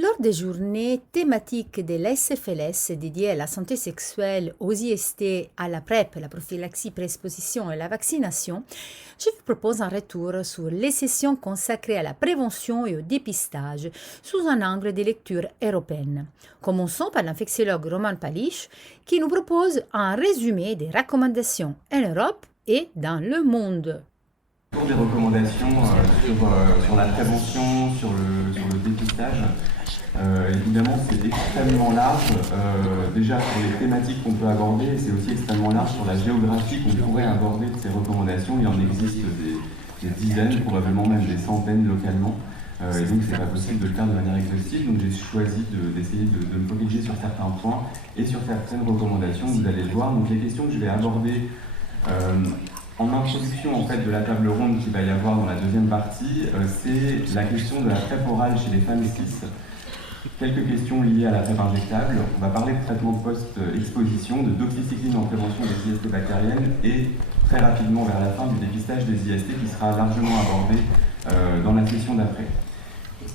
Lors des journées thématiques de l'SFLS dédiées à la santé sexuelle, aux IST, à la PrEP, la prophylaxie, préexposition et la vaccination, je vous propose un retour sur les sessions consacrées à la prévention et au dépistage sous un angle de lecture européenne. Commençons par l'infectiologue Roman Palich qui nous propose un résumé des recommandations en Europe et dans le monde. Des recommandations sur la prévention, sur le dépistage. Évidemment, c'est extrêmement large, déjà sur les thématiques qu'on peut aborder, et c'est aussi extrêmement large sur la géographie qu'on pourrait aborder de ces recommandations. Il y en existe des dizaines, probablement même des centaines localement, et donc c'est pas possible de le faire de manière exhaustive. Donc j'ai choisi d'essayer de me focaliser sur certains points et sur certaines recommandations, vous allez le voir. Donc les questions que je vais aborder en introduction en fait, de la table ronde qu'il va y avoir dans la deuxième partie, c'est la question de la PrEP orale chez les femmes cis. Quelques questions liées à la PrEP injectable. On va parler de traitement post-exposition, de doxycycline en prévention des IST bactériennes et très rapidement vers la fin du dépistage des IST qui sera largement abordé dans la session d'après.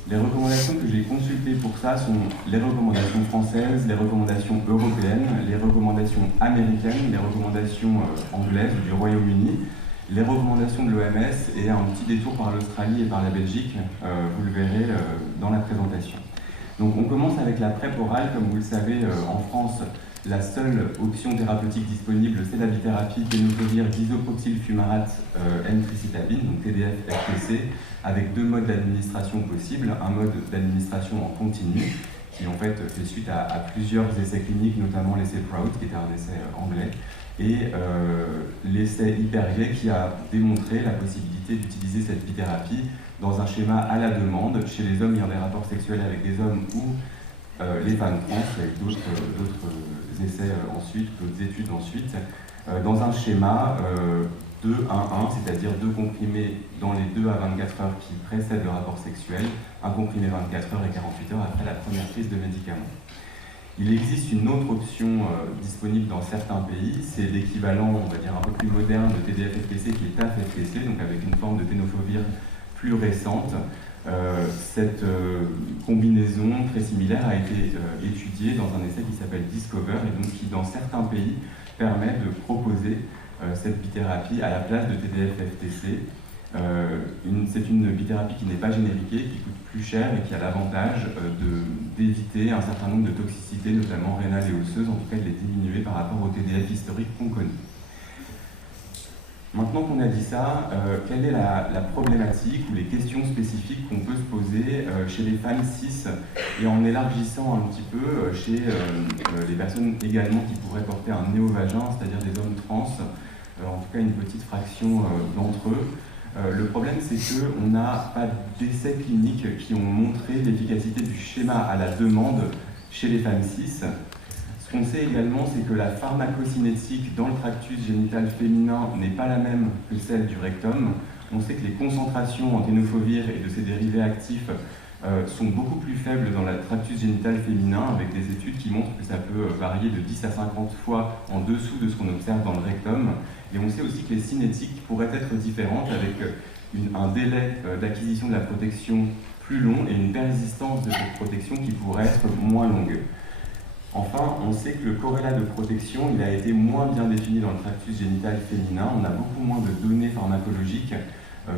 Les recommandations que j'ai consultées pour ça sont les recommandations françaises, les recommandations européennes, les recommandations américaines, les recommandations anglaises du Royaume-Uni, les recommandations de l'OMS et un petit détour par l'Australie et par la Belgique, vous le verrez dans la présentation. Donc on commence avec la PrEP orale. Comme vous le savez, en France, la seule option thérapeutique disponible, c'est la bithérapie tenofovir disoproxylfumarate N-tricitabine, donc TDF-FTC, avec deux modes d'administration possibles. Un mode d'administration en continu, qui en fait suite à plusieurs essais cliniques, notamment l'essai Proud, qui était un essai anglais, et l'essai Hypergay, qui a démontré la possibilité d'utiliser cette bithérapie dans un schéma à la demande chez les hommes ayant des rapports sexuels avec des hommes ou les femmes trans, avec d'autres essais ensuite, d'autres études ensuite, dans un schéma 2-1-1, c'est-à-dire 2 comprimés dans les 2 à 24 heures qui précèdent le rapport sexuel, un comprimé 24 heures et 48 heures après la première prise de médicaments. Il existe une autre option disponible dans certains pays, c'est l'équivalent, on va dire, un peu plus moderne de TDF-FTC qui est TAF-FTC, donc avec une forme de tenofovir plus récente. Cette combinaison très similaire a été étudiée dans un essai qui s'appelle Discover et donc qui, dans certains pays, permet de proposer cette bithérapie à la place de TDF-FTC. C'est une bithérapie qui n'est pas génériquée, qui coûte plus cher et qui a l'avantage d'éviter un certain nombre de toxicités, notamment rénales et osseuses, en tout cas de les diminuer par rapport au TDF historique qu'on connaît. Maintenant qu'on a dit ça, quelle est la problématique ou les questions spécifiques qu'on peut se poser chez les femmes cis et en élargissant un petit peu chez les personnes également qui pourraient porter un néovagin, c'est-à-dire des hommes trans, en tout cas une petite fraction d'entre eux. Le problème, c'est qu'on n'a pas d'essais cliniques qui ont montré l'efficacité du schéma à la demande chez les femmes cis. Ce qu'on sait également, c'est que la pharmacocinétique dans le tractus génital féminin n'est pas la même que celle du rectum. On sait que les concentrations en tenofovir et de ses dérivés actifs sont beaucoup plus faibles dans le tractus génital féminin, avec des études qui montrent que ça peut varier de 10 à 50 fois en dessous de ce qu'on observe dans le rectum. Et on sait aussi que les cinétiques pourraient être différentes, avec un délai d'acquisition de la protection plus long et une persistance de cette protection qui pourrait être moins longue. Enfin, on sait que le corrélat de protection il a été moins bien défini dans le tractus génital féminin. On a beaucoup moins de données pharmacologiques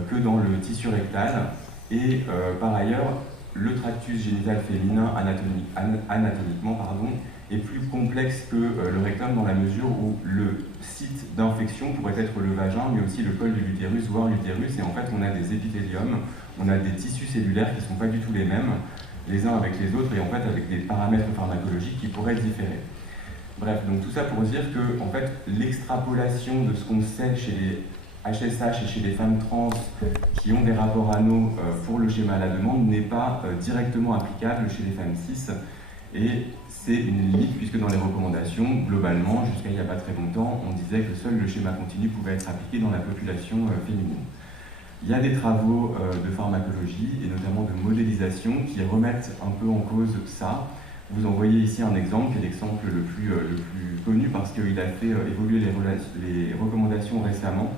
que dans le tissu rectal. Et par ailleurs, le tractus génital féminin anatomiquement est plus complexe que le rectum dans la mesure où le site d'infection pourrait être le vagin, mais aussi le col de l'utérus, voire l'utérus. Et en fait, on a des épithéliums, on a des tissus cellulaires qui ne sont pas du tout les mêmes, les uns avec les autres, et en fait avec des paramètres pharmacologiques qui pourraient différer. Bref, donc tout ça pour dire que en fait, l'extrapolation de ce qu'on sait chez les HSH et chez les femmes trans qui ont des rapports anaux pour le schéma à la demande n'est pas directement applicable chez les femmes cis. Et c'est une limite puisque dans les recommandations, globalement, jusqu'à il n'y a pas très longtemps, on disait que seul le schéma continu pouvait être appliqué dans la population féminine. Il y a des travaux de pharmacologie et notamment de modélisation qui remettent un peu en cause ça. Vous en voyez ici un exemple, qui est l'exemple le plus connu parce qu'il a fait évoluer les recommandations récemment.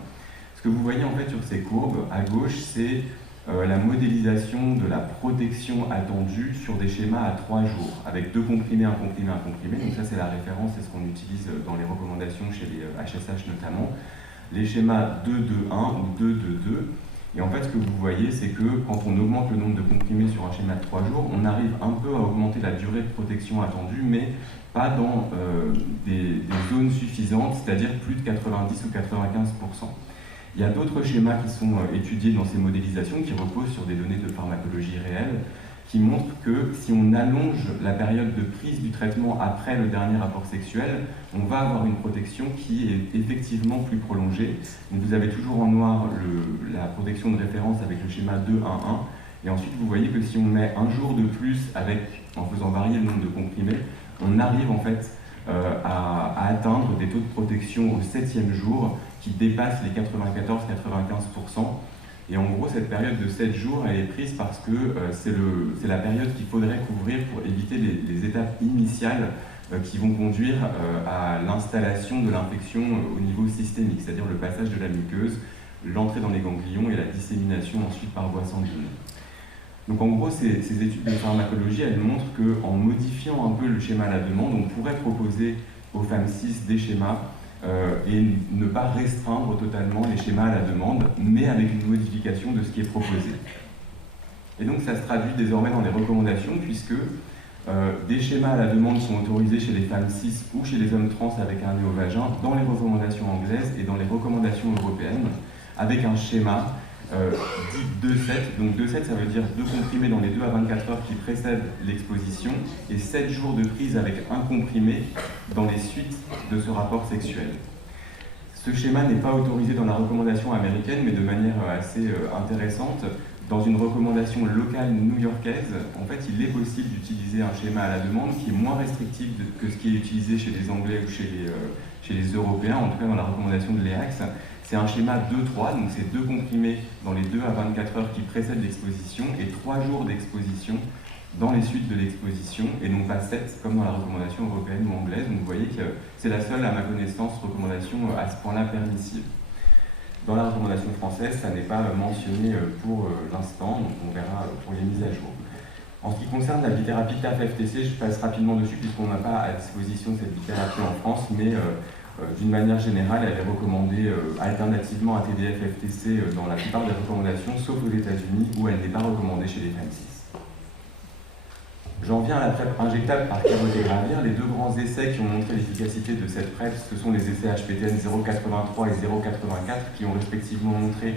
Ce que vous voyez en fait sur ces courbes, à gauche, c'est la modélisation de la protection attendue sur des schémas à 3 jours, avec 2 comprimés, 1 comprimé, 1 comprimé. Donc ça, c'est la référence, c'est ce qu'on utilise dans les recommandations chez les HSH notamment. Les schémas 2-2-1 ou 2-2-2. Et en fait, ce que vous voyez, c'est que quand on augmente le nombre de comprimés sur un schéma de 3 jours, on arrive un peu à augmenter la durée de protection attendue, mais pas dans des zones suffisantes, c'est-à-dire plus de 90 ou 95%. Il y a d'autres schémas qui sont étudiés dans ces modélisations, qui reposent sur des données de pharmacologie réelle, qui montrent que si on allonge la période de prise du traitement après le dernier rapport sexuel, on va avoir une protection qui est effectivement plus prolongée. Donc vous avez toujours en noir la protection de référence avec le schéma 2-1-1, et ensuite vous voyez que si on met un jour de plus en faisant varier le nombre de comprimés, on arrive en fait à atteindre des taux de protection au 7e jour qui dépassent les 94-95%. Et en gros, cette période de 7 jours, elle est prise parce que c'est la période qu'il faudrait couvrir pour éviter les étapes initiales qui vont conduire à l'installation de l'infection au niveau systémique, c'est-à-dire le passage de la muqueuse, l'entrée dans les ganglions et la dissémination ensuite par voie sanguine. Donc en gros, ces études de pharmacologie, elles montrent qu'en modifiant un peu le schéma à la demande, on pourrait proposer aux femmes cis des schémas et ne pas restreindre totalement les schémas à la demande, mais avec une modification de ce qui est proposé. Et donc ça se traduit désormais dans les recommandations, puisque des schémas à la demande sont autorisés chez les femmes cis ou chez les hommes trans avec un néovagin dans les recommandations anglaises et dans les recommandations européennes, avec un schéma dit 2-7. Donc 2-7, ça veut dire 2 comprimés dans les 2 à 24 heures qui précèdent l'exposition et 7 jours de prise avec un comprimé dans les suites de ce rapport sexuel. Ce schéma n'est pas autorisé dans la recommandation américaine, mais de manière assez intéressante. Dans une recommandation locale new-yorkaise, en fait, il est possible d'utiliser un schéma à la demande qui est moins restrictif que ce qui est utilisé chez les Anglais ou chez les Européens, en tout cas dans la recommandation de l'EACS. C'est un schéma 2-3, donc c'est 2 comprimés dans les 2 à 24 heures qui précèdent l'exposition et 3 jours d'exposition dans les suites de l'exposition, et non pas 7 comme dans la recommandation européenne ou anglaise. Donc vous voyez que c'est la seule, à ma connaissance, recommandation à ce point-là permissive. Dans la recommandation française, ça n'est pas mentionné pour l'instant, donc on verra pour les mises à jour. En ce qui concerne la bithérapie TAF-FTC, je passe rapidement dessus puisqu'on n'a pas à disposition cette bithérapie en France, mais d'une manière générale, elle est recommandée alternativement à TDF-FTC dans la plupart des recommandations, sauf aux États-Unis où elle n'est pas recommandée chez les femmes cis. J'en viens à la PrEP injectable par cabotegravir. Les 2 grands essais qui ont montré l'efficacité de cette PrEP, ce sont les essais HPTN 0,83 et 0,84 qui ont respectivement montré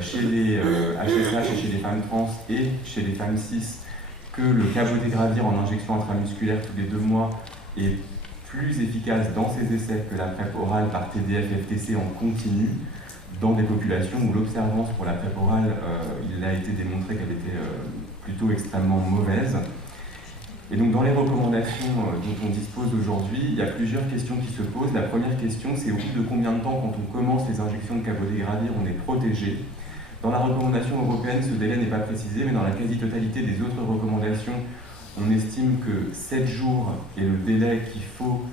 chez les HSH et chez les femmes trans et chez les femmes cis que le cabotegravir en injection intramusculaire tous les 2 mois est plus efficace dans ces essais que la PrEP orale par TDF-FTC en continu dans des populations où l'observance pour la PrEP orale, il a été démontré qu'elle était plutôt extrêmement mauvaise. Et donc dans les recommandations dont on dispose aujourd'hui, il y a plusieurs questions qui se posent. La première question, c'est au bout de combien de temps, quand on commence les injections de cabotegravir, on est protégé. Dans la recommandation européenne, ce délai n'est pas précisé, mais dans la quasi-totalité des autres recommandations, on estime que 7 jours est le délai qu'il faut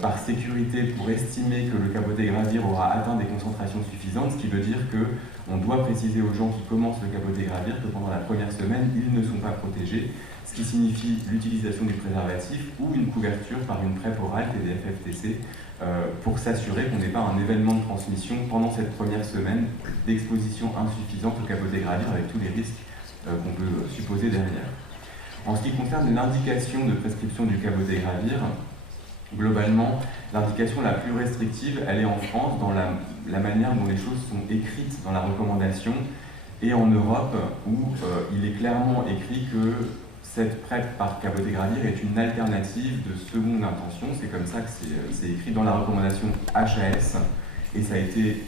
par sécurité pour estimer que le cabotegravir aura atteint des concentrations suffisantes, ce qui veut dire qu'on doit préciser aux gens qui commencent le cabotegravir que pendant la première semaine, ils ne sont pas protégés, ce qui signifie l'utilisation du préservatif ou une couverture par une PrEP orale TDF-FTC pour s'assurer qu'on n'ait pas un événement de transmission pendant cette première semaine d'exposition insuffisante au cabotegravir avec tous les risques qu'on peut supposer derrière. En ce qui concerne l'indication de prescription du cabotegravir, globalement, l'indication la plus restrictive, elle est en France dans la manière dont les choses sont écrites dans la recommandation et en Europe où il est clairement écrit que cette PrEP par cabotegravir est une alternative de seconde intention. C'est comme ça que c'est écrit dans la recommandation HAS et ça a été,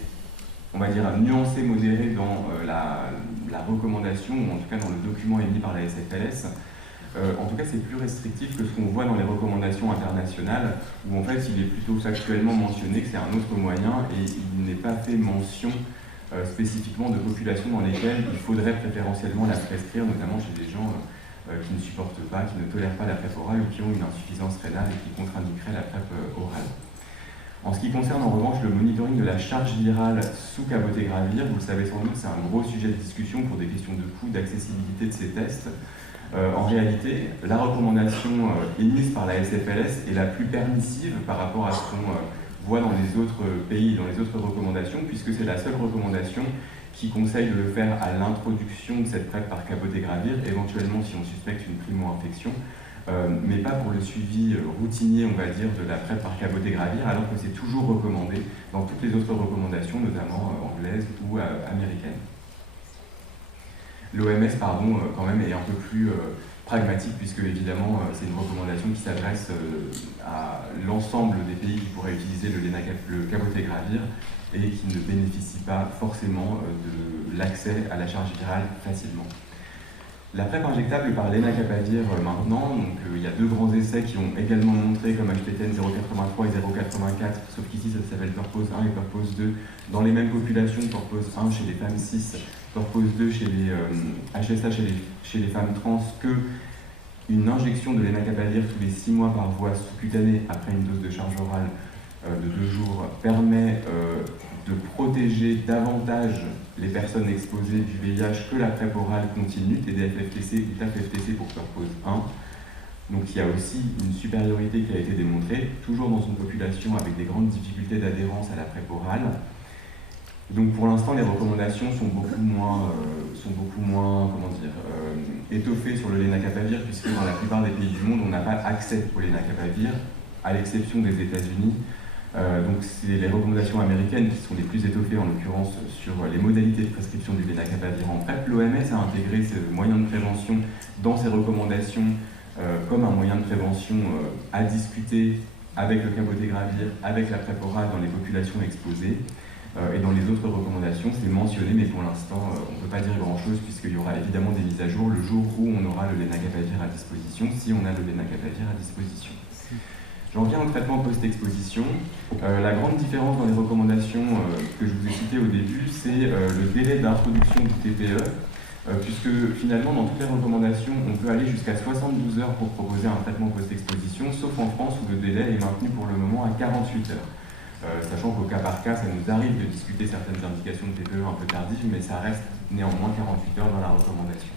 on va dire, nuancé, modéré dans la recommandation ou en tout cas dans le document émis par la SFLS. En tout cas, c'est plus restrictif que ce qu'on voit dans les recommandations internationales, où en fait, il est plutôt factuellement mentionné que c'est un autre moyen et il n'est pas fait mention spécifiquement de populations dans lesquelles il faudrait préférentiellement la prescrire, notamment chez des gens qui ne supportent pas, qui ne tolèrent pas la PrEP orale ou qui ont une insuffisance rénale et qui contre-indiqueraient la PrEP orale. En ce qui concerne en revanche le monitoring de la charge virale sous cabotegravir, vous le savez sans doute, c'est un gros sujet de discussion pour des questions de coût, d'accessibilité de ces tests. En réalité, la recommandation émise par la SFLS est la plus permissive par rapport à ce qu'on voit dans les autres pays, dans les autres recommandations, puisque c'est la seule recommandation qui conseille de le faire à l'introduction de cette PrEP par cabotegravir, éventuellement si on suspecte une primo-infection, mais pas pour le suivi routinier, on va dire, de la PrEP par cabotegravir, alors que c'est toujours recommandé dans toutes les autres recommandations, notamment anglaises ou américaines. L'OMS, pardon, quand même, est un peu plus pragmatique, puisque évidemment, c'est une recommandation qui s'adresse à l'ensemble des pays qui pourraient utiliser le cabotegravir et qui ne bénéficient pas forcément de l'accès à la charge virale facilement. La PrEP injectable par lenacapavir maintenant, donc il y a 2 grands essais qui ont également montré, comme HTTN 083 et 084, sauf qu'ici ça s'appelle Purpose 1 et Purpose 2, dans les mêmes populations, Purpose 1 chez les femmes cis, Purpose 2 chez les HSA chez les femmes trans, que une injection de lenacapavir tous les 6 mois par voie sous-cutanée après une dose de charge orale de 2 jours permet de protéger davantage les personnes exposées du VIH que la PrEP orale continue, TDF-FTC ou TAF-FTC pour Purpose 1. Donc il y a aussi une supériorité qui a été démontrée, toujours dans une population avec des grandes difficultés d'adhérence à la PrEP orale. Donc pour l'instant, les recommandations sont beaucoup moins étoffées sur le lenacapavir, puisque dans la plupart des pays du monde, on n'a pas accès au lenacapavir, à l'exception des États-Unis. Donc c'est les recommandations américaines qui sont les plus étoffées, en l'occurrence sur les modalités de prescription du lenacapavir en PrEP. L'OMS a intégré ce moyen de prévention dans ses recommandations comme un moyen de prévention à discuter avec le cabotegravir, avec la PrEP orale dans les populations exposées. Et dans les autres recommandations, c'est mentionné, mais pour l'instant, on ne peut pas dire grand-chose, puisqu'il y aura évidemment des mises à jour le jour où on aura le lenacapavir à disposition, si on a le lenacapavir à disposition. J'en viens au traitement post-exposition. La grande différence dans les recommandations que je vous ai citées au début, c'est le délai d'introduction du TPE, puisque finalement, dans toutes les recommandations, on peut aller jusqu'à 72 heures pour proposer un traitement post-exposition, sauf en France où le délai est maintenu pour le moment à 48 heures. Sachant qu'au cas par cas, ça nous arrive de discuter certaines indications de TPE un peu tardives, mais ça reste néanmoins 48 heures dans la recommandation.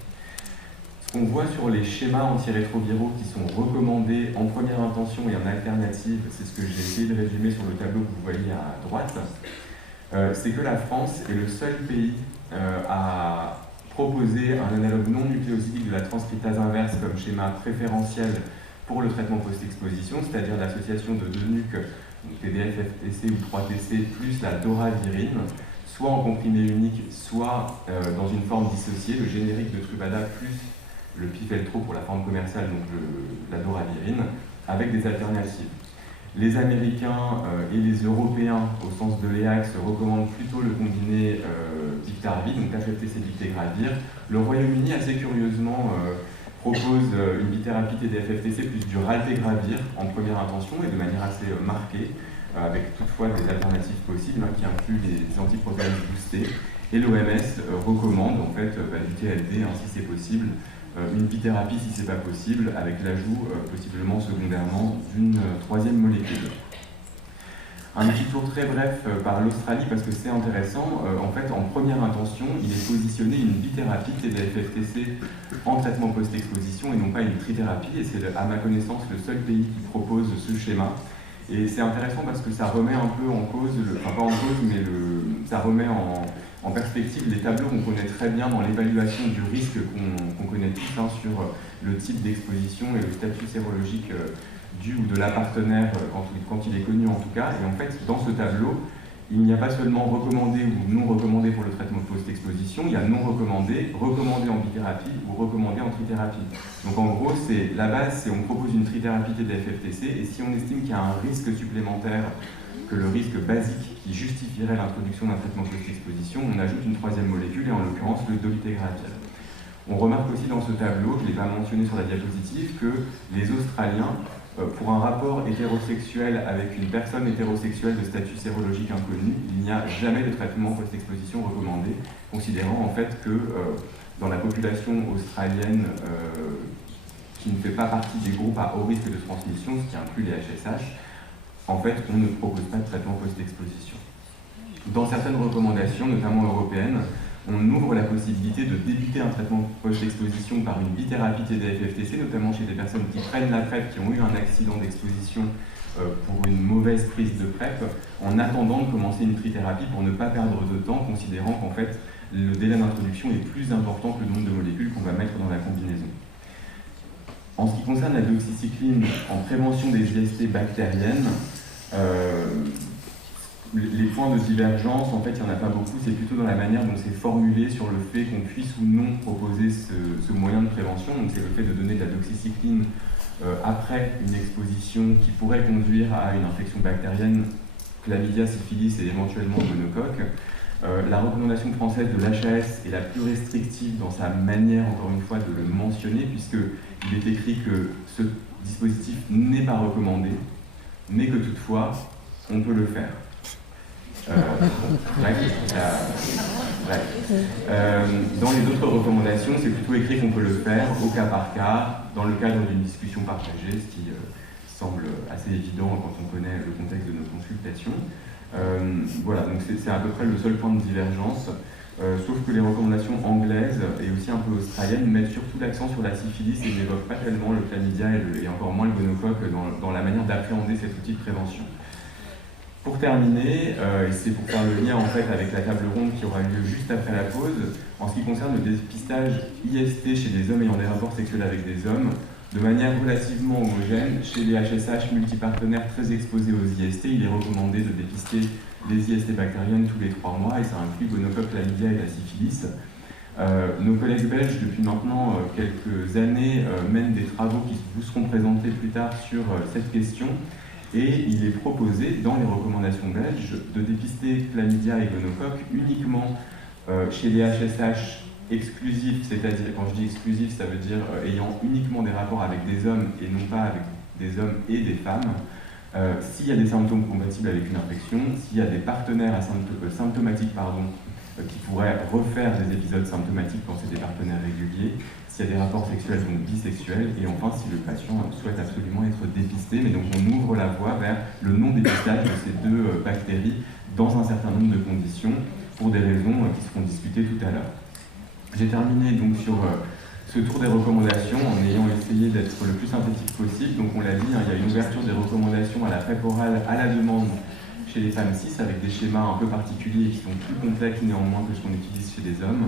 Ce qu'on voit sur les schémas antirétroviraux qui sont recommandés en première intention et en alternative, c'est ce que j'ai essayé de résumer sur le tableau que vous voyez à droite, c'est que la France est le seul pays à proposer un analogue non nucléosidique de la transcriptase inverse comme schéma préférentiel pour le traitement post-exposition, c'est-à-dire l'association de 2 NUC, TDF-FTC ou 3TC, plus la doravirine, soit en comprimé unique, soit dans une forme dissociée, le générique de Truvada plus le Pifeltro pour la forme commerciale, donc la doravirine, avec des alternatives. Les Américains et les Européens, au sens de l'EAX, recommandent plutôt le combiné Biktarvy, donc TAF-FTC-Bictegravir. Le Royaume-Uni, assez curieusement, propose une bithérapie TDF-FTC plus du raltegravir en première intention et de manière assez marquée, avec toutefois des alternatives possibles qui incluent les antiprotéines boostées. Et l'OMS recommande en fait du TLD si c'est possible, une bithérapie si c'est pas possible, avec l'ajout possiblement secondairement d'une 3e molécule. Un petit tour très bref par l'Australie parce que c'est intéressant. En fait, en première intention, il est positionné une bithérapie TDF-FTC en traitement post-exposition et non pas une trithérapie. Et c'est à ma connaissance le seul pays qui propose ce schéma. Et c'est intéressant parce que ça remet un peu en cause, enfin pas en cause, mais ça remet en perspective les tableaux qu'on connaît très bien dans l'évaluation du risque qu'on connaît tous sur le type d'exposition et le statut sérologique du ou de la partenaire quand il est connu en tout cas. Et en fait, dans ce tableau, il n'y a pas seulement recommandé ou non recommandé pour le traitement post-exposition, il y a non recommandé, recommandé en bithérapie ou recommandé en trithérapie. Donc en gros, la base, c'est on propose une trithérapie TDF-FTC et si on estime qu'il y a un risque supplémentaire que le risque basique qui justifierait l'introduction d'un traitement post-exposition, on ajoute une 3e molécule et en l'occurrence le dolutegravir. On remarque aussi dans ce tableau, je ne l'ai pas mentionné sur la diapositive, que les Australiens, pour un rapport hétérosexuel avec une personne hétérosexuelle de statut sérologique inconnu, il n'y a jamais de traitement post-exposition recommandé, considérant en fait que dans la population australienne qui ne fait pas partie des groupes à haut risque de transmission, ce qui inclut les HSH, en fait, on ne propose pas de traitement post-exposition. Dans certaines recommandations, notamment européennes, on ouvre la possibilité de débuter un traitement post-exposition par une bithérapie TDF-FTC, notamment chez des personnes qui prennent la PrEP, qui ont eu un accident d'exposition pour une mauvaise prise de PrEP, en attendant de commencer une trithérapie pour ne pas perdre de temps, considérant qu'en fait, le délai d'introduction est plus important que le nombre de molécules qu'on va mettre dans la combinaison. En ce qui concerne la doxycycline en prévention des IST bactériennes, les points de divergence, en fait, il n'y en a pas beaucoup, c'est plutôt dans la manière dont c'est formulé sur le fait qu'on puisse ou non proposer ce moyen de prévention. Donc c'est le fait de donner de la doxycycline après une exposition qui pourrait conduire à une infection bactérienne, chlamydia, syphilis et éventuellement gonocoque. La recommandation française de l'HAS est la plus restrictive dans sa manière, encore une fois, de le mentionner, puisqu'il est écrit que ce dispositif n'est pas recommandé, mais que toutefois, on peut le faire. Dans les autres recommandations, c'est plutôt écrit qu'on peut le faire au cas par cas, dans le cadre d'une discussion partagée, ce qui semble assez évident quand on connaît le contexte de nos consultations. Voilà, donc c'est à peu près le seul point de divergence, sauf que les recommandations anglaises et aussi un peu australiennes mettent surtout l'accent sur la syphilis et n'évoquent pas tellement le chlamydia et encore moins le gonocoque dans la manière d'appréhender cet outil de prévention. Pour terminer, et c'est pour faire le lien en fait avec la table ronde qui aura lieu juste après la pause, en ce qui concerne le dépistage IST chez des hommes ayant des rapports sexuels avec des hommes, de manière relativement homogène, chez les HSH multipartenaires très exposés aux IST, il est recommandé de dépister les IST bactériennes tous les 3 mois, et ça inclut gonocoque, chlamydia et la syphilis. Nos collègues belges, depuis maintenant quelques années, mènent des travaux qui vous seront présentés plus tard sur cette question. Et il est proposé, dans les recommandations belges, de dépister chlamydia et gonocoque uniquement chez les HSH exclusifs, c'est-à-dire, quand je dis exclusif, ça veut dire ayant uniquement des rapports avec des hommes et non pas avec des hommes et des femmes, s'il y a des symptômes compatibles avec une infection, s'il y a des partenaires symptomatiques qui pourraient refaire des épisodes symptomatiques quand c'est des partenaires réguliers, s'il y a des rapports sexuels, donc bisexuels, et enfin si le patient souhaite absolument être dépisté, mais donc on ouvre la voie vers le non-dépistage de ces deux bactéries dans un certain nombre de conditions, pour des raisons qui seront discutées tout à l'heure. J'ai terminé donc sur ce tour des recommandations en ayant essayé d'être le plus synthétique possible. Donc on l'a dit, il y a une ouverture des recommandations à la PrEP orale à la demande chez les femmes cis, avec des schémas un peu particuliers qui sont plus complexes néanmoins que ce qu'on utilise chez les hommes.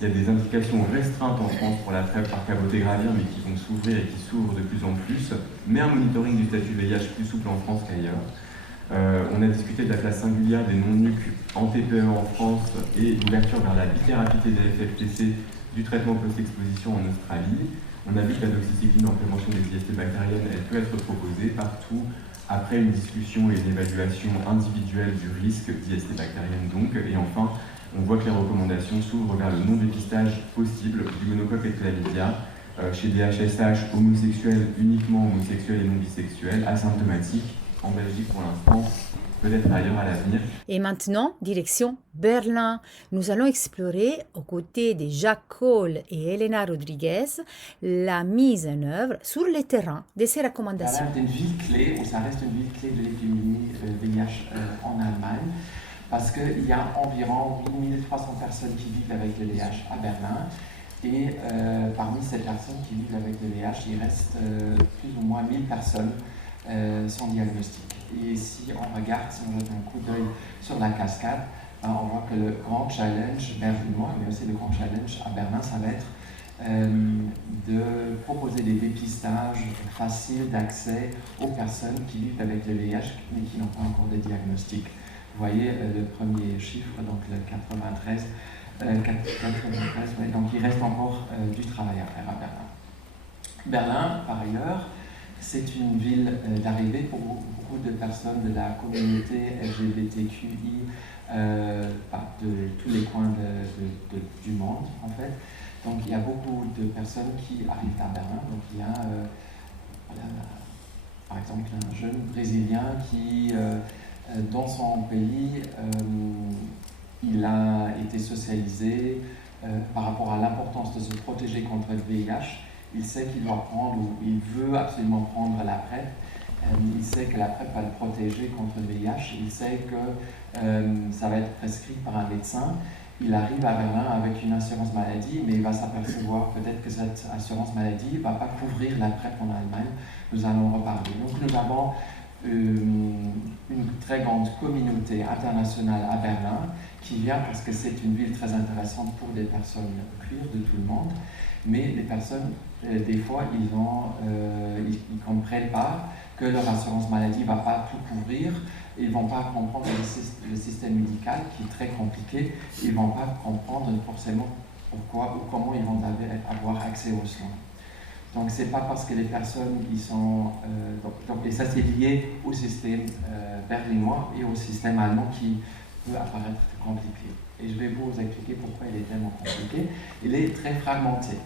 Il y a des indications restreintes en France pour la PrEP par cabotégravir, mais qui vont s'ouvrir et qui s'ouvrent de plus en plus, mais un monitoring du statut VIH plus souple en France qu'ailleurs. On a discuté de la place singulière des non-NUC en TPE en France et l'ouverture vers la bithérapie TDF-FTC du traitement post-exposition en Australie. On a vu que la doxycycline en prévention des IST bactériennes, elle peut être proposée partout après une discussion et une évaluation individuelle du risque d'IST bactérienne donc. Et enfin, on voit que les recommandations s'ouvrent vers le non-dépistage possible du gonocoque et de chlamydia chez des HSH homosexuels, uniquement homosexuels et non bisexuels, asymptomatiques, en Belgique pour l'instant, peut-être ailleurs à l'avenir. Et maintenant, direction Berlin. Nous allons explorer, aux côtés de Jacques Cole et Elena Rodriguez, la mise en œuvre sur le terrain de ces recommandations. Ça reste une ville clé, ou ça reste une ville clé de l'épidémie VIH en Allemagne, parce qu'il y a environ 8300 personnes qui vivent avec le VIH à Berlin, et parmi ces personnes qui vivent avec le VIH, il reste plus ou moins 1000 personnes sans diagnostic. Et si on regarde, si on jette un coup d'œil sur la cascade, on voit que le grand challenge berlinois, mais aussi le grand challenge à Berlin, ça va être de proposer des dépistages faciles d'accès aux personnes qui vivent avec le VIH mais qui n'ont pas encore de diagnostic. Vous voyez le premier chiffre, donc le 93, ouais, donc il reste encore du travail à faire à Berlin. Berlin, par ailleurs, c'est une ville d'arrivée pour beaucoup de personnes de la communauté LGBTQI de tous les coins du monde, en fait. Donc il y a beaucoup de personnes qui arrivent à Berlin. Donc il y a, par exemple, un jeune Brésilien qui, dans son pays, il a été socialisé par rapport à l'importance de se protéger contre le VIH. Il sait qu'il doit prendre, ou il veut absolument prendre la PrEP, Il sait que la PrEP va le protéger contre le VIH, il sait que ça va être prescrit par un médecin. Il arrive à Berlin avec une assurance maladie, mais il va s'apercevoir peut-être que cette assurance maladie ne va pas couvrir la PrEP en Allemagne. Nous allons en reparler. Donc nous avons une très grande communauté internationale à Berlin qui vient parce que c'est une ville très intéressante pour des personnes queer de tout le monde, mais les personnes, des fois, ils ne comprennent pas que leur assurance maladie ne va pas tout couvrir, ils ne vont pas comprendre le système médical qui est très compliqué, ils ne vont pas comprendre forcément pourquoi ou comment ils vont avoir accès aux soins. Donc c'est pas parce que les personnes ils sont et ça c'est lié au système berlinois et au système allemand qui peut apparaître compliqué. Et je vais vous expliquer pourquoi il est tellement compliqué. Il est très fragmenté.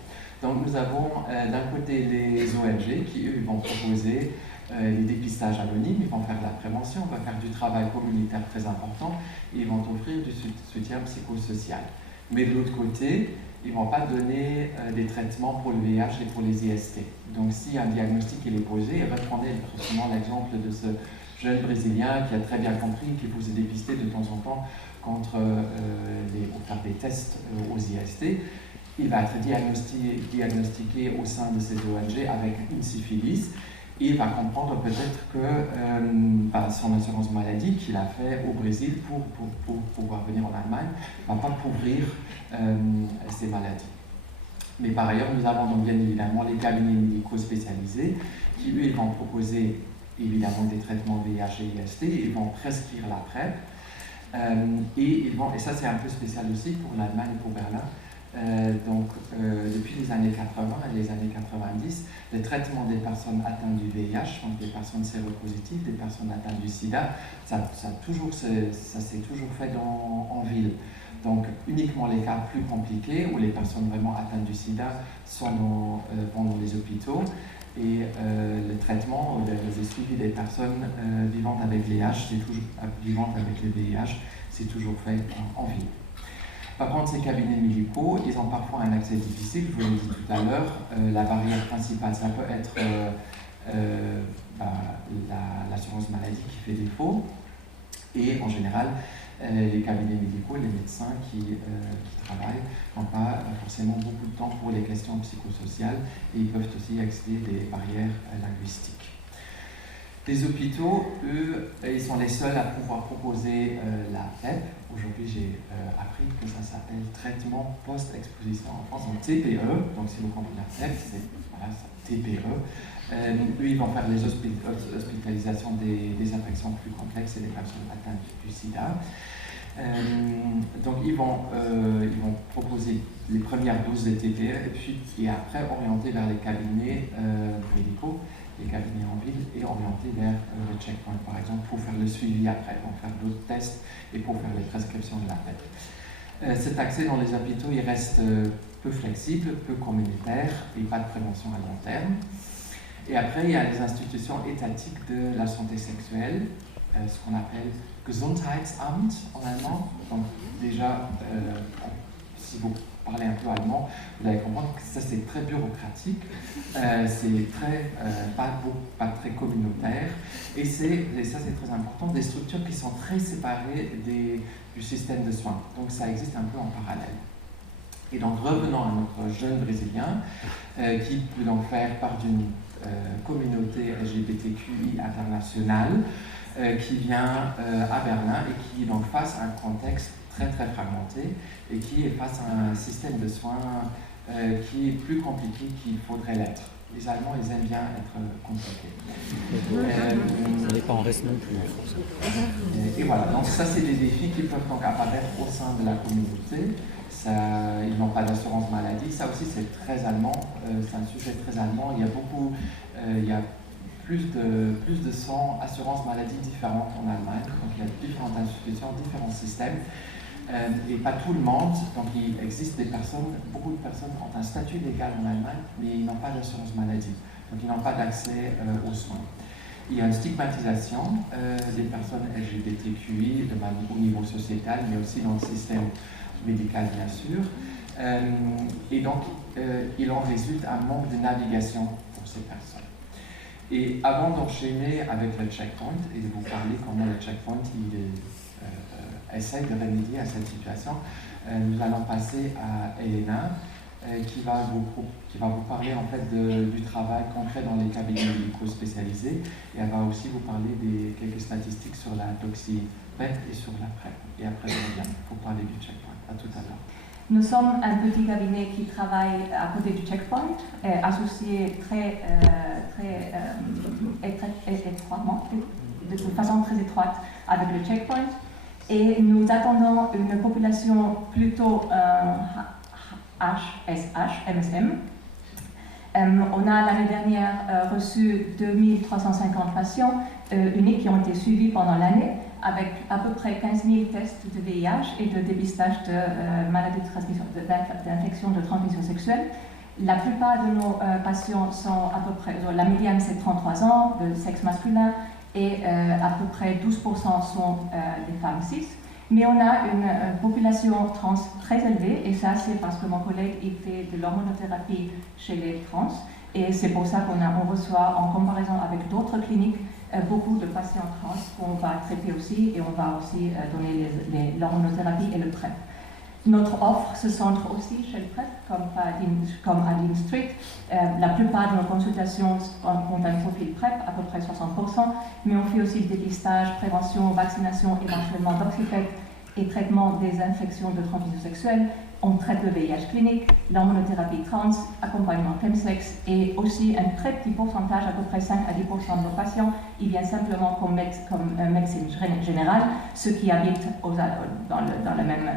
Donc nous avons d'un côté les ONG qui eux vont proposer les dépistages anonymes, ils vont faire de la prévention, ils vont faire du travail communautaire très important et ils vont offrir du soutien psychosocial. Mais de l'autre côté, ils ne vont pas donner des traitements pour le VIH et pour les IST. Donc si un diagnostic il est posé, reprenez l'exemple de ce jeune Brésilien qui a très bien compris qu'il faut se dépister de temps en temps pour faire des tests aux IST. Il va être diagnostiqué au sein de ces ONG avec une syphilis et il va comprendre peut-être que son assurance maladie qu'il a fait au Brésil pour pouvoir venir en Allemagne ne va pas couvrir ces maladies. Mais par ailleurs, nous avons donc bien évidemment les cabinets médicaux spécialisés qui, eux, ils vont proposer évidemment des traitements VIH et IST, ils vont prescrire la PrEP, et ça c'est un peu spécial aussi pour l'Allemagne et pour Berlin. Depuis les années 80 et les années 90, le traitement des personnes atteintes du VIH, donc des personnes séropositives, des personnes atteintes du sida, ça s'est toujours fait en ville. Donc uniquement les cas plus compliqués où les personnes vraiment atteintes du sida vont dans les hôpitaux et le traitement, le suivi des personnes vivant avec les VIH, c'est toujours fait en ville. Par contre, ces cabinets médicaux, ils ont parfois un accès difficile, je vous l'ai dit tout à l'heure. La barrière principale, ça peut être l'assurance maladie qui fait défaut. Et en général, les cabinets médicaux, les médecins qui travaillent n'ont pas forcément beaucoup de temps pour les questions psychosociales et ils peuvent aussi accéder des barrières linguistiques. Les hôpitaux, eux, ils sont les seuls à pouvoir proposer la PrEP. Aujourd'hui, j'ai appris que ça s'appelle traitement post-exposition en France, en TPE. Donc, si vous comprenez la PrEP, c'est TPE. Eux, ils vont faire les hospitalisations des infections plus complexes et des personnes atteintes du sida. Donc, ils vont proposer les premières doses de TPE et après orienter vers les cabinets médicaux, les cabinets en ville, et orienter vers le checkpoint, par exemple, pour faire le suivi après, pour faire d'autres tests et pour faire les prescriptions de la PrEP. Cet accès dans les hôpitaux, il reste peu flexible, peu communautaire et pas de prévention à long terme. Et après, il y a les institutions étatiques de la santé sexuelle, ce qu'on appelle Gesundheitsamt en allemand. Donc déjà, si vous parlez un peu allemand, vous allez comprendre que ça c'est très bureaucratique, c'est pas très communautaire, et ça c'est très important, des structures qui sont très séparées du système de soins. Donc ça existe un peu en parallèle. Et donc revenons à notre jeune Brésilien, qui peut donc faire part d'une communauté LGBTQI internationale, qui vient à Berlin et qui est donc face à un contexte très très fragmenté et qui est face à un système de soins qui est plus compliqué qu'il faudrait l'être. Les Allemands, ils aiment bien être compliqués. Ça n'est pas en reste non plus. Et voilà, donc ça c'est des défis qui peuvent donc apparaître au sein de la communauté. Ils n'ont pas d'assurance maladie, ça aussi c'est très allemand, c'est un sujet très allemand. Il y a plus de 100 assurances maladie différentes en Allemagne, donc il y a différentes institutions, différents systèmes. Et pas tout le monde, donc il existe beaucoup de personnes ont un statut légal en Allemagne, mais ils n'ont pas d'assurance maladie, donc ils n'ont pas d'accès aux soins. Il y a une stigmatisation des personnes LGBTQI au niveau sociétal, mais aussi dans le système médical bien sûr, et donc il en résulte un manque de navigation pour ces personnes. Et avant d'enchaîner avec le checkpoint et de vous parler comment le checkpoint essaie de remédier à cette situation, nous allons passer à Elena qui va vous parler en fait du travail concret dans les cabinets médicaux spécialisés, et elle va aussi vous parler des quelques statistiques sur la toxi PrEP et sur la PrEP. Et après, je reviens pour parler du checkpoint. À tout à l'heure. Nous sommes un petit cabinet qui travaille à côté du checkpoint, associé très étroitement, de façon très étroite avec le checkpoint. Et nous attendons une population plutôt MSM. On a l'année dernière reçu 2350 patients uniques qui ont été suivis pendant l'année, avec à peu près 15 000 tests de VIH et de dépistage de maladies de transmission, d'infections de transmission sexuelle. La plupart de nos patients sont à peu près, la médiane c'est 33 ans, de sexe masculin, et à peu près 12% sont des femmes cis. Mais on a une population trans très élevée, et ça c'est parce que mon collègue il fait de l'hormonothérapie chez les trans, et c'est pour ça qu'on reçoit en comparaison avec d'autres cliniques beaucoup de patients trans qu'on va traiter aussi, et on va aussi donner l'hormonothérapie et le PrEP. Notre offre se centre aussi chez le PrEP, comme à Dean Street. La plupart de nos consultations ont un profil PrEP, à peu près 60%, mais on fait aussi le dépistage, prévention, vaccination, éventuellement d'oxypec et traitement des infections de transmission sexuelle. On traite le VIH clinique, l'hormonothérapie trans, accompagnement chemsex, et aussi un très petit pourcentage, à peu près 5 à 10% de nos patients, ils viennent simplement comme médecine générale. Ceux qui habitent dans le même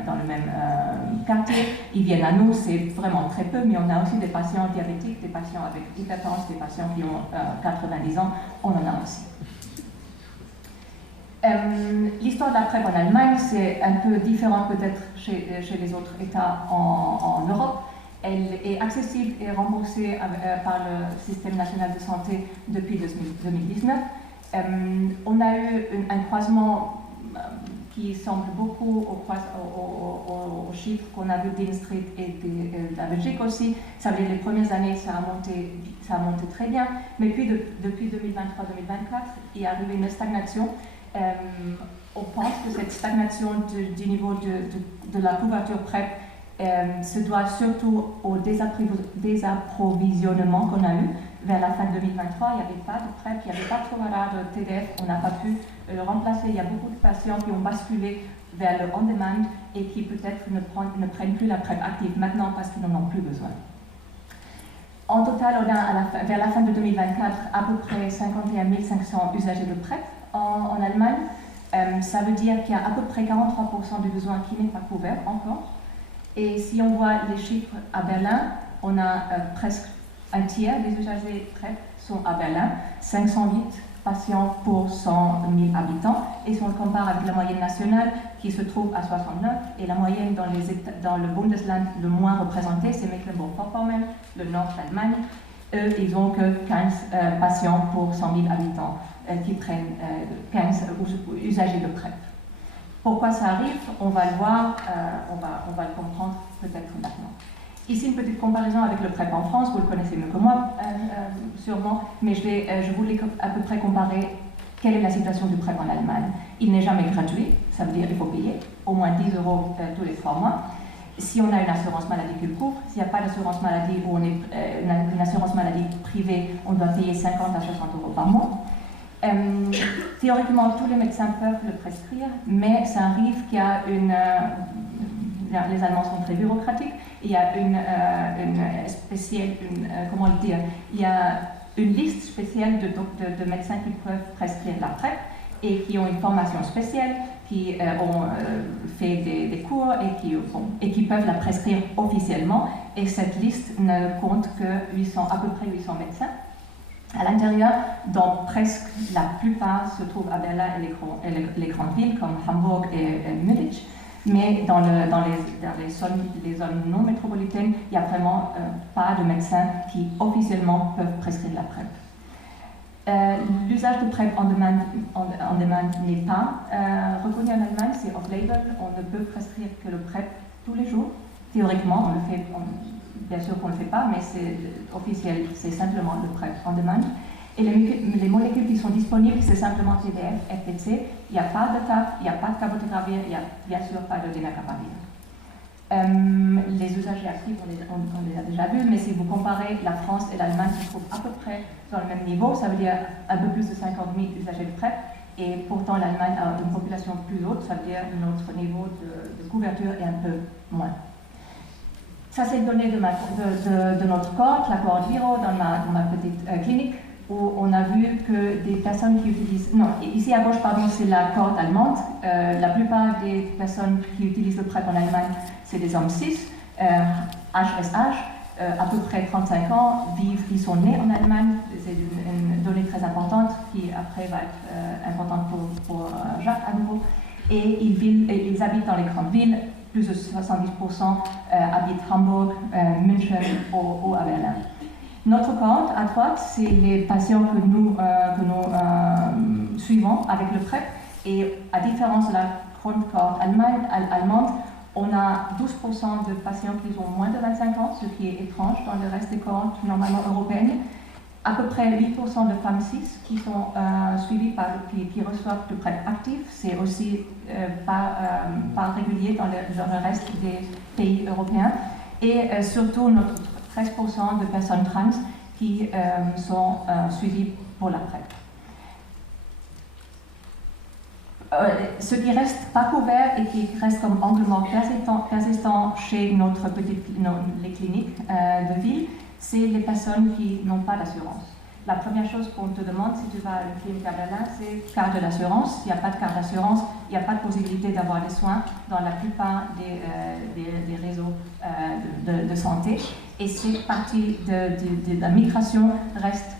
quartier, ils viennent à nous, c'est vraiment très peu, mais on a aussi des patients diabétiques, des patients avec hypertension, des patients qui ont 90 ans, on en a aussi. L'histoire de la PrEP en Allemagne, c'est un peu différent peut-être chez les autres États en Europe. Elle est accessible et remboursée par le système national de santé depuis 2019. On a eu un croisement qui semble beaucoup aux chiffres qu'on a vu d'Dean Street et de la Belgique aussi. Ça veut dire les premières années, ça a monté très bien, mais puis depuis 2023-2024, il est arrivé une stagnation. On pense que cette stagnation du niveau de la couverture PrEP se doit surtout au désapprovisionnement qu'on a eu vers la fin 2023. Il n'y avait pas de PrEP, il n'y avait pas trop de TDF, on n'a pas pu le remplacer. Il y a beaucoup de patients qui ont basculé vers le on-demand et qui peut-être ne prennent plus la PrEP active maintenant parce qu'ils n'en ont plus besoin. En total, on a vers la fin de 2024 à peu près 51 500 usagers de PrEP en Allemagne. Ça veut dire qu'il y a à peu près 43% du besoin qui n'est pas couvert encore. Et si on voit les chiffres à Berlin, on a presque un tiers des usagers PrEP sont à Berlin, 508 patients pour 100 000 habitants. Et si on le compare avec la moyenne nationale, qui se trouve à 69, et la moyenne dans le Bundesland le moins représenté, c'est Mecklenburg-Vorpommern, le nord d'Allemagne. Eux, ils n'ont que 15 patients pour 100 000 habitants qui prennent 15 usagers de PrEP. Pourquoi ça arrive? On va le voir, on va le comprendre peut-être maintenant. Ici, une petite comparaison avec le PrEP en France, vous le connaissez mieux que moi, sûrement, mais je voulais à peu près comparer quelle est la situation du PrEP en Allemagne. Il n'est jamais gratuit, ça veut dire qu'il faut payer au moins 10 € tous les 3 mois. Si on a une assurance maladie qui le couvre, s'il n'y a pas d'assurance maladie ou on est une assurance maladie privée, on doit payer 50 à 60 € par mois. Théoriquement, tous les médecins peuvent le prescrire, mais ça arrive qu'il y a les Allemands sont très bureaucratiques, il y a comment le dire, il y a une liste spéciale de médecins qui peuvent prescrire la PrEP et qui ont une formation spéciale, qui ont fait des cours et qui peuvent la prescrire officiellement. Et cette liste ne compte que à peu près 800 médecins à l'intérieur, dont presque la plupart se trouvent à Berlin et les grandes villes comme Hambourg et Munich. Mais dans les zones non métropolitaines, il n'y a vraiment pas de médecins qui officiellement peuvent prescrire la PrEP. L'usage de PrEP en demande n'est pas reconnu en Allemagne, c'est off-label. On ne peut prescrire que le PrEP tous les jours. Théoriquement, on le fait, bien sûr qu'on ne le fait pas, mais c'est officiel, c'est simplement le PrEP en demande. Et les molécules qui sont disponibles, c'est simplement TDF, FPC. Il n'y a pas de TAF, il n'y a pas de cabotegravir, il n'y a bien sûr pas de dénacapavir. Les usagers actifs, on les a déjà vus, mais si vous comparez la France et l'Allemagne, qui se trouvent à peu près sur le même niveau, ça veut dire un peu plus de 50 000 usagers de PrEP, et pourtant l'Allemagne a une population plus haute, ça veut dire notre niveau de couverture est un peu moins. Ça, c'est une donnée de notre cohorte, la cohorte Viro, dans ma petite clinique, où on a vu que des personnes qui utilisent... Non, ici à gauche, pardon, c'est la cohorte allemande. La plupart des personnes qui utilisent le PrEP en Allemagne, c'est des hommes cis, HSH, à peu près 35 ans, ils sont nés en Allemagne. C'est une donnée très importante qui après va être importante pour Jacques à nouveau. Et ils habitent dans les grandes villes. Plus de 70% habitent Hambourg, München ou à Berlin. Notre cohorte à droite, c'est les patients que nous suivons avec le PrEP. Et à différence de la grande cohorte allemande, on a 12% de patients qui ont moins de 25 ans, ce qui est étrange dans le reste des cohortes normalement européennes. À peu près 8% de femmes cis qui sont suivies qui reçoivent le PrEP actif. C'est aussi pas régulier dans le reste des pays européens. Et surtout, notre 13% de personnes trans qui sont suivies pour la PrEP. Ce qui reste pas couvert et qui reste comme angle mort persistant chez les cliniques de ville, c'est les personnes qui n'ont pas d'assurance. La première chose qu'on te demande si tu vas à une clinique à Berlin, c'est carte d'assurance. S'il n'y a pas de carte d'assurance, il n'y a pas de possibilité d'avoir des soins dans la plupart des réseaux de santé. Et cette partie de la migration reste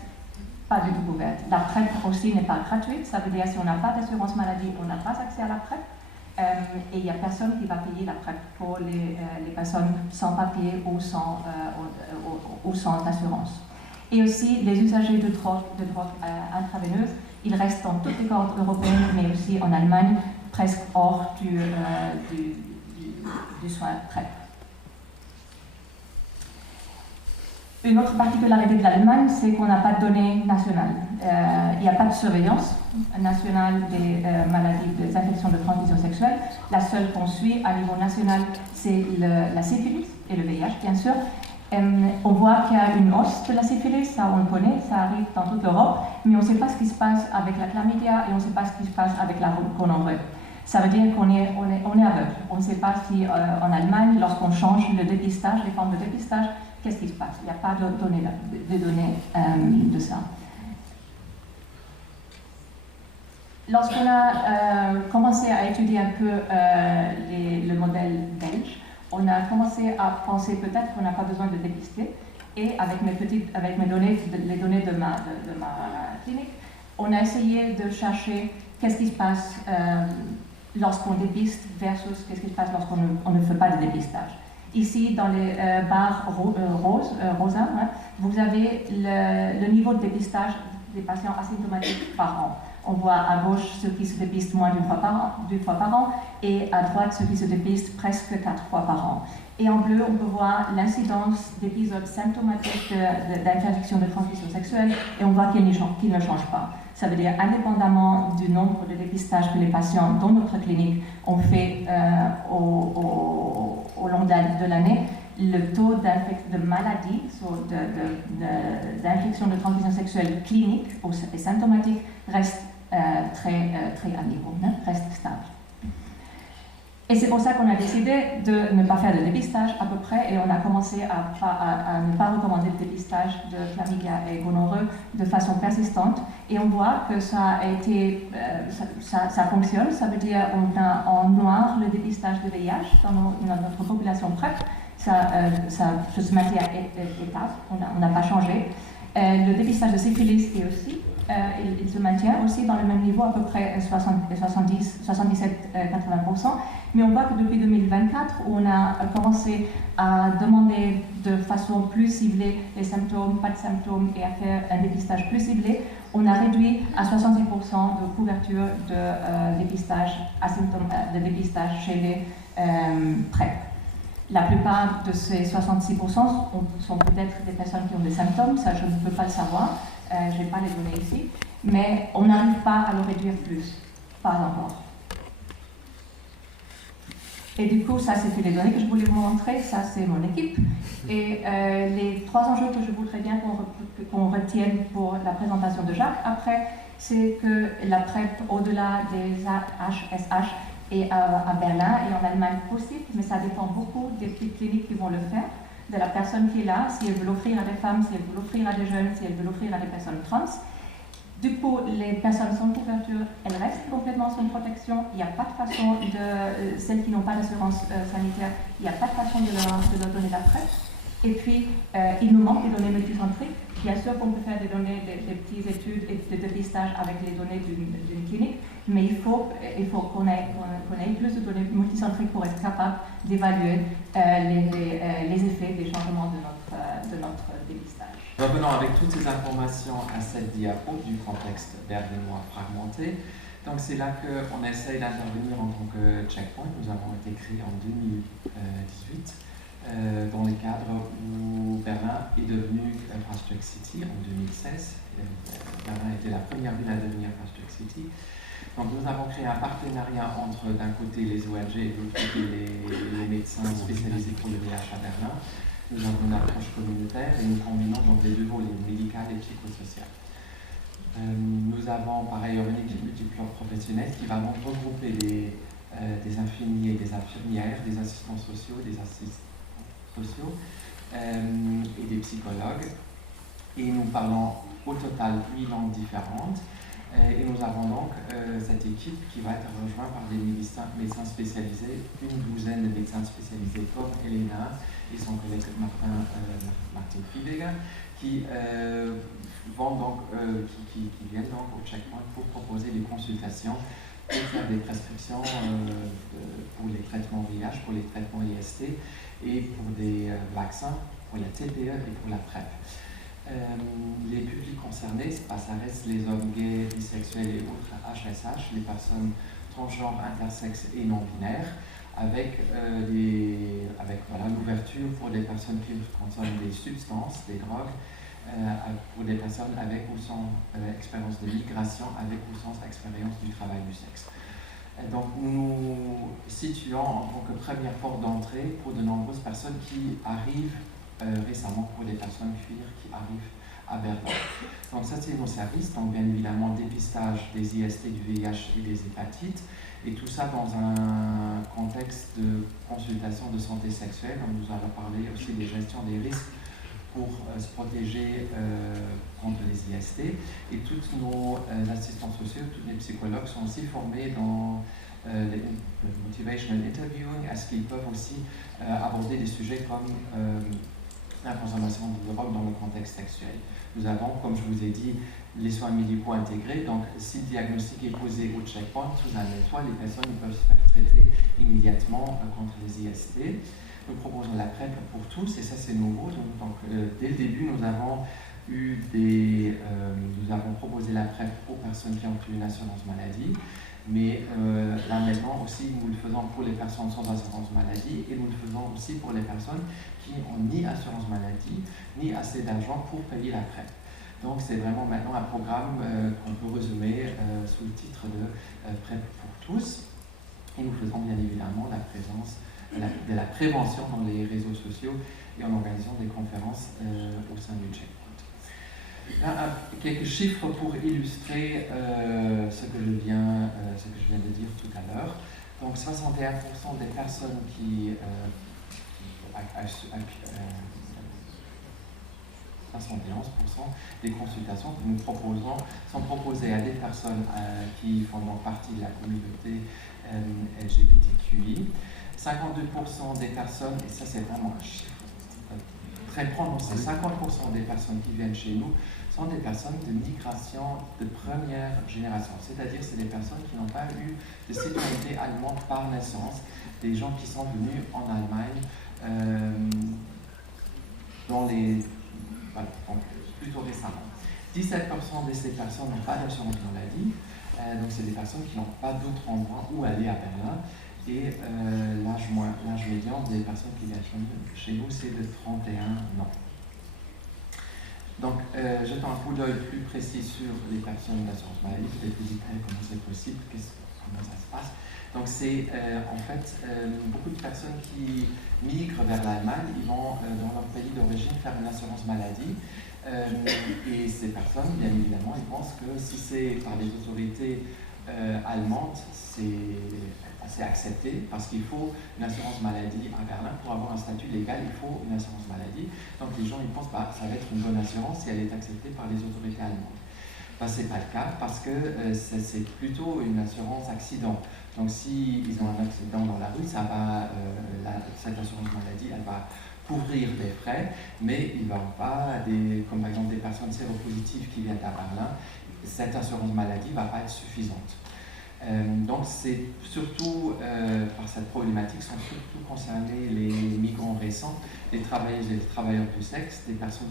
pas du tout couverte. La PrEP aussi n'est pas gratuite. Ça veut dire que si on n'a pas d'assurance maladie, on n'a pas accès à la PrEP. Et il n'y a personne qui va payer la PrEP pour les personnes sans papier ou sans assurance. Et aussi, les usagers de drogue intraveineuse, ils restent dans toutes les cohortes européennes, mais aussi en Allemagne, presque hors du soin PrEP. Une autre particularité de l'Allemagne, c'est qu'on n'a pas de données nationales. Il n'y a pas de surveillance nationale des maladies, des infections de transmission sexuelle. La seule qu'on suit à niveau national, c'est la syphilis et le VIH, bien sûr. On voit qu'il y a une hausse de la syphilis, ça on le connaît, ça arrive dans toute l'Europe, mais on ne sait pas ce qui se passe avec la chlamydia et on ne sait pas ce qui se passe avec la gonorrhée. Ça veut dire qu'on est aveugle. On ne sait pas si en Allemagne, lorsqu'on change le dépistage, les formes de dépistage, qu'est-ce qui se passe? Il n'y a pas de données de ça. Lorsqu'on a commencé à étudier un peu le modèle belge, on a commencé à penser peut-être qu'on n'a pas besoin de dépister. Et avec mes données, les données de ma clinique, on a essayé de chercher qu'est-ce qui se passe lorsqu'on dépiste versus qu'est-ce qui se passe lorsqu'on ne fait pas de dépistage. Ici, dans les barres rosa, vous avez le niveau de dépistage des patients asymptomatiques par an. On voit à gauche ceux qui se dépistent moins d'une fois par an, et à droite ceux qui se dépistent presque 4 fois par an. Et en bleu, on peut voir l'incidence d'épisodes symptomatiques d'infection de transmission sexuelle, et on voit qu'il ne change pas. Ça veut dire, indépendamment du nombre de dépistages que les patients dans notre clinique ont fait au long de l'année, le taux de maladie, d'infection de transmission sexuelle clinique et symptomatique reste très à niveau, reste stable. Et c'est pour ça qu'on a décidé de ne pas faire de dépistage à peu près, et on a commencé à ne pas recommander le dépistage de chlamydia et gonorrhée de façon persistante. Et on voit que ça fonctionne. Ça veut dire qu'on a en noir le dépistage de VIH dans notre population PrEP. Ça se maintient étape, on n'a pas changé. Le dépistage de syphilis est aussi, il se maintient aussi dans le même niveau, à peu près 77-80%. Mais on voit que depuis 2024, on a commencé à demander de façon plus ciblée les symptômes, pas de symptômes, et à faire un dépistage plus ciblé. On a réduit à 70% de couverture de dépistage chez les PrEP. La plupart de ces 66% sont peut-être des personnes qui ont des symptômes, ça je ne peux pas le savoir. Je n'ai pas les données ici, mais on n'arrive pas à le réduire plus, pas encore. Et du coup, ça c'était les données que je voulais vous montrer, ça c'est mon équipe. Et les 3 enjeux que je voudrais bien qu'on retienne pour la présentation de Jacques, après, c'est que la PrEP, au-delà des HSH, est à Berlin et en Allemagne possible, mais ça dépend beaucoup des petites cliniques qui vont le faire, de la personne qui est là, si elle veut l'offrir à des femmes, si elle veut l'offrir à des jeunes, si elle veut l'offrir à des personnes trans. Du coup, les personnes sans couverture, elles restent complètement sans protection. Il n'y a pas de façon de, celles qui n'ont pas d'assurance sanitaire, il n'y a pas de façon de leur donner la PrEP. Et puis, il nous manque des données multicentriques. Bien sûr qu'on peut faire des petites études et de dépistage avec les données d'une clinique, mais il faut qu'on ait plus de données multicentriques pour être capable d'évaluer les effets des changements de notre dépistage. Revenons avec toutes ces informations à cette diapo du contexte berlinois fragmenté. Donc c'est là qu'on essaye d'intervenir en tant que checkpoint. Nous avons été créés en 2018 dans le cadre où Berlin est devenu Fast Track City en 2016. Berlin était la première ville à devenir Fast Track City. Donc nous avons créé un partenariat entre d'un côté les ONG et de l'autre côté les médecins spécialisés pour le VIH à Berlin. Nous avons une approche communautaire et nous combinons donc les deux volets, médical et psychosocial. Nous avons par ailleurs une équipe multiprofessionnelle qui va donc regrouper des infirmiers, des infirmières, des assistants sociaux, des assistants sociaux et des psychologues. Et nous parlons au total 8 langues différentes. Et nous avons donc cette équipe qui va être rejointe par des médecins spécialisés, une douzaine de médecins spécialisés comme Elena et son collègue Martin Friedeger, qui viennent donc au checkpoint pour proposer des consultations, pour faire des prescriptions pour les traitements VIH, pour les traitements IST et pour des vaccins, pour la TPE et pour la PrEP. Les publics concernés, ça reste les hommes gays, bisexuels et autres HSH, les personnes transgenres, intersexes et non-binaires, avec l'ouverture pour des personnes qui consomment des substances, des drogues, pour des personnes avec ou sans expérience de migration, avec ou sans expérience du travail du sexe. Donc nous situons en tant que première porte d'entrée pour de nombreuses personnes qui arrivent récemment, pour des personnes queer qui arrivent à Berlin. Donc ça c'est nos services, donc bien évidemment dépistage des IST, du VIH et des hépatites, et tout ça dans un contexte de consultation de santé sexuelle. Donc nous allons parler aussi des gestions des risques pour se protéger contre les IST, et tous nos assistants sociaux, tous les psychologues sont aussi formés dans le motivational interviewing, à ce qu'ils peuvent aussi aborder des sujets comme la consommation de drogue dans le contexte sexuel. Nous avons, comme je vous ai dit, les soins médicaux intégrés. Donc, si le diagnostic est posé au checkpoint, sous un nettoie, les personnes peuvent se faire traiter immédiatement contre les IST. Nous proposons la PrEP pour tous, et ça c'est nouveau. Donc, dès le début, nous avons proposé la PrEP aux personnes qui ont eu une assurance maladie. Mais là maintenant aussi, nous le faisons pour les personnes sans assurance maladie, et nous le faisons aussi pour les personnes qui n'ont ni assurance maladie, ni assez d'argent pour payer la PrEP. Donc c'est vraiment maintenant un programme qu'on peut résumer sous le titre de PrEP pour tous. Et nous faisons bien évidemment de la prévention dans les réseaux sociaux et en organisant des conférences au sein du checkpoint. Là, quelques chiffres pour illustrer ce que je viens de dire tout à l'heure. Donc 61% des personnes qui 71% des consultations que nous proposons sont proposées à des personnes qui font donc partie de la communauté LGBTQI. 52% des personnes, et ça c'est vraiment un chiffre très prononcé, 50% des personnes qui viennent chez nous sont des personnes de migration de première génération, c'est-à-dire c'est des personnes qui n'ont pas eu de citoyenneté allemande par naissance, des gens qui sont venus en Allemagne plutôt récemment. 17% de ces personnes n'ont pas d'assurance maladie, donc c'est des personnes qui n'ont pas d'autre endroit où aller à Berlin, et l'âge médian des personnes qui viennent chez nous, c'est de 31 ans. Donc, jetant un coup d'œil plus précis sur les personnes d'assurance maladie, peut-être visiter comment c'est possible, comment ça se passe. Donc, c'est en fait beaucoup de personnes qui migrent vers l'Allemagne, ils vont dans leur pays d'origine faire une assurance maladie. Et ces personnes, bien évidemment, ils pensent que si c'est par les autorités allemandes, c'est accepté parce qu'il faut une assurance maladie à Berlin. Pour avoir un statut légal, il faut une assurance maladie. Donc les gens ils pensent que ça va être une bonne assurance si elle est acceptée par les autorités allemandes. Ce n'est pas le cas parce que c'est plutôt une assurance accident. Donc s'ils ont un accident dans la rue, cette assurance maladie, elle va couvrir les frais, mais il ne va pas, comme par exemple des personnes séropositives qui viennent à Berlin, cette assurance maladie ne va pas être suffisante. Donc c'est surtout, par cette problématique, sont surtout concernés les migrants récents, les travailleuses et les travailleurs du sexe, des personnes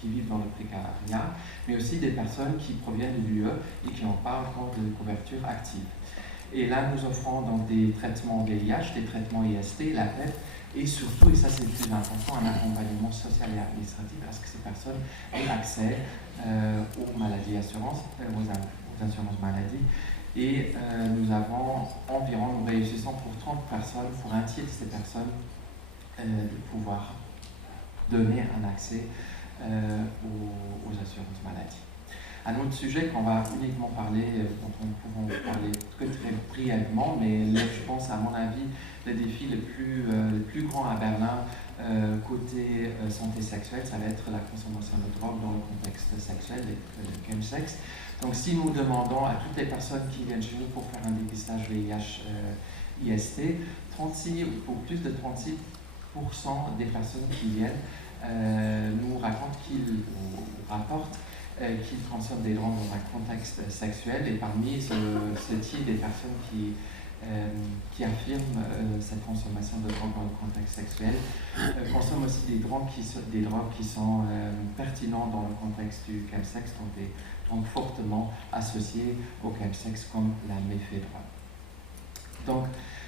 qui vivent dans le précariat, mais aussi des personnes qui proviennent de l'UE et qui n'ont pas encore de couverture active. Et là, nous offrons donc des traitements VIH, des traitements IST, la PEP, et surtout, et ça c'est le plus important, un accompagnement social et administratif parce que ces personnes ont accès aux maladies assurances, aux assurances maladies. Et nous réussissons pour 30 personnes, pour un tiers de ces personnes, de pouvoir donner un accès aux assurances maladies. Un autre sujet qu'on va uniquement parler, dont nous pouvons parler que très brièvement, mais là, je pense à mon avis, le défi le plus grand à Berlin côté santé sexuelle, ça va être la consommation de drogue dans le contexte sexuel, le chemsex. Donc si nous demandons à toutes les personnes qui viennent chez nous pour faire un dépistage VIH-IST, 36 ou plus de 36% des personnes qui viennent nous racontent rapportent qu'ils consomment des drogues dans un contexte sexuel, et parmi ce type des personnes qui affirment cette consommation de drogue dans le contexte sexuel consomment aussi des drogues qui sont pertinentes dans le contexte du chemsex, donc fortement associées au chemsex comme la méphèdrone. Donc,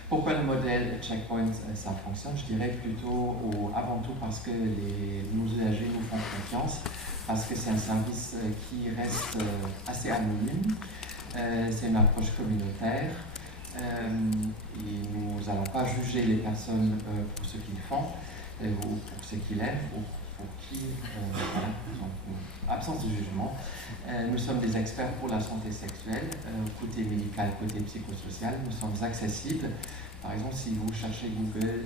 pourquoi le modèle Checkpoint ça fonctionne? Je dirais plutôt avant tout parce que nos usagers nous font confiance, parce que c'est un service qui reste assez anonyme, c'est une approche communautaire, et nous n'allons pas juger les personnes pour ce qu'ils font, ou pour ce qu'ils aiment, ou pour qui, absence de jugement. Nous sommes des experts pour la santé sexuelle, côté médical, côté psychosocial, nous sommes accessibles. Par exemple, si vous cherchez Google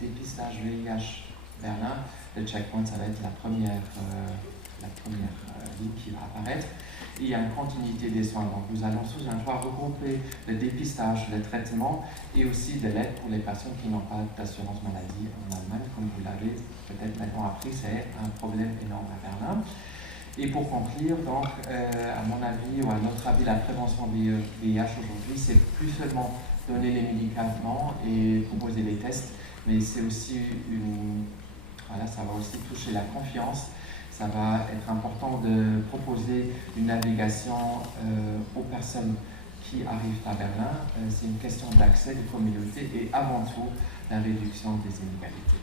dépistage VIH Berlin, le Checkpoint, ça va être la première ligne qui va apparaître. Et il y a une continuité des soins. Donc nous allons sous un toit regrouper le dépistage, le traitement et aussi de l'aide pour les personnes qui n'ont pas d'assurance maladie en Allemagne. Comme vous l'avez peut-être maintenant appris, c'est un problème énorme à Berlin. Et pour conclure, donc, à mon avis, ou à notre avis, la prévention du VIH aujourd'hui, c'est plus seulement donner les médicaments et proposer les tests, mais c'est aussi ça va aussi toucher la confiance. Ça va être important de proposer une navigation aux personnes qui arrivent à Berlin. C'est une question d'accès, de communauté et avant tout la réduction des inégalités.